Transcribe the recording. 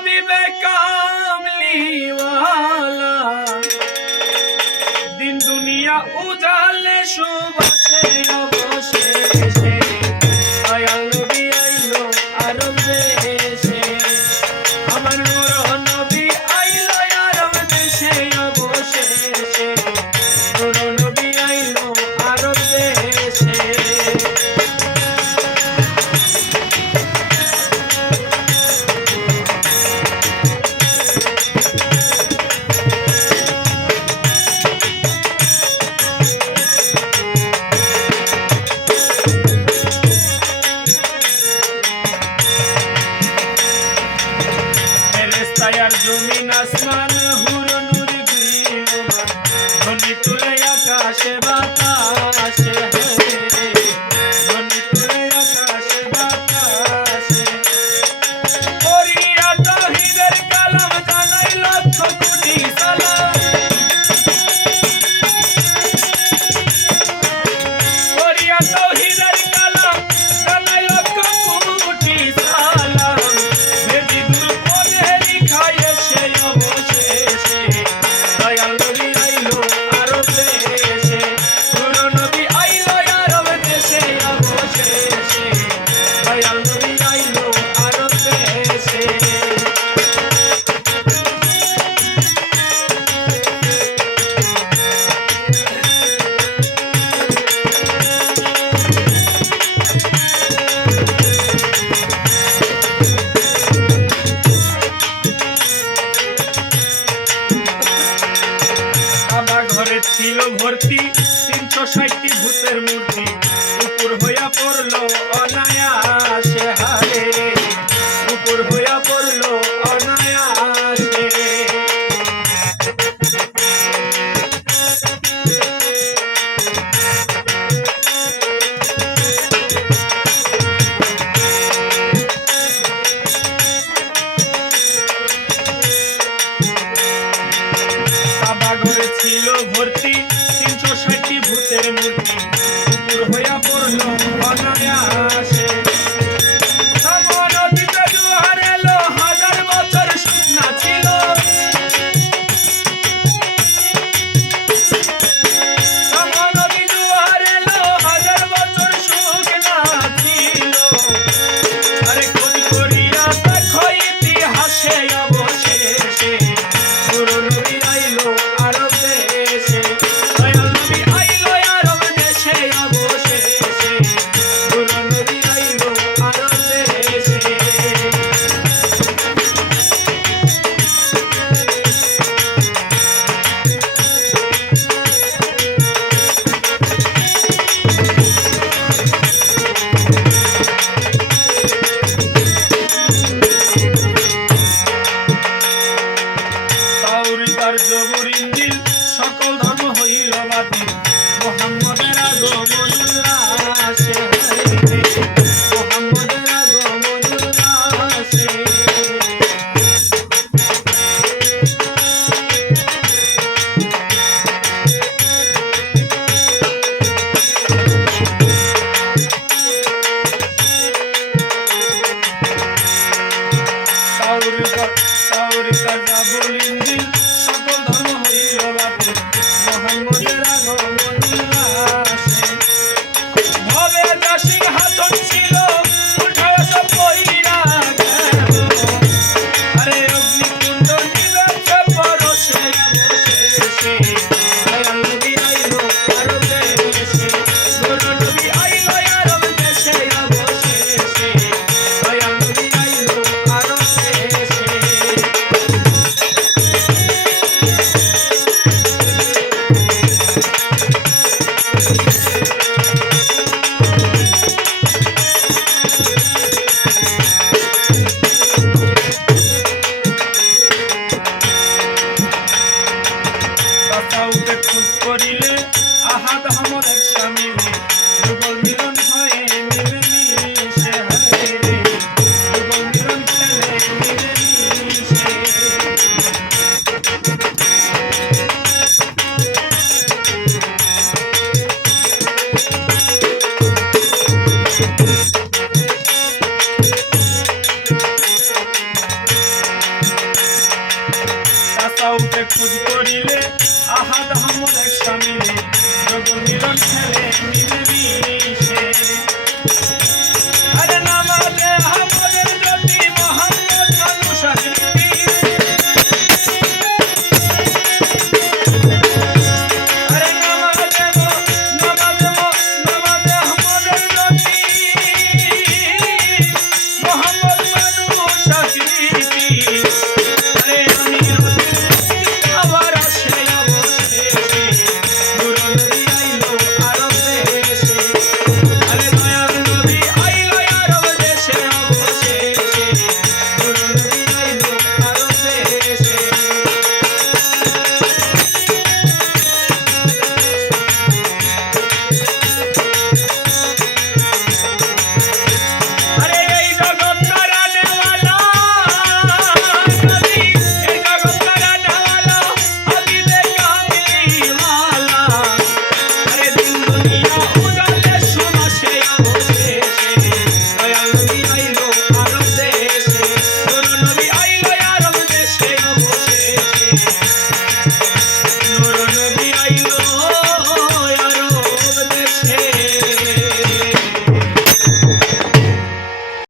হাবিবে কামলিওয়ালা দিন দুনিয়া উজালে সুবাসে জমিন আসমান হুর নূর গুমান ধ্বনি তুলে আকাশে বা ছিল ভর্তি। তিনশো ষাটটি ভূতের মূর্তি। উপর হইয়া পড়ল অনায়াসে হারে উপর হইয়া পড়ল হলো স্বামী কাউকে খোঁজ করিলে আহাদ আহমদ এক স্বামী জগন্মিলন খেলে মিলবি সে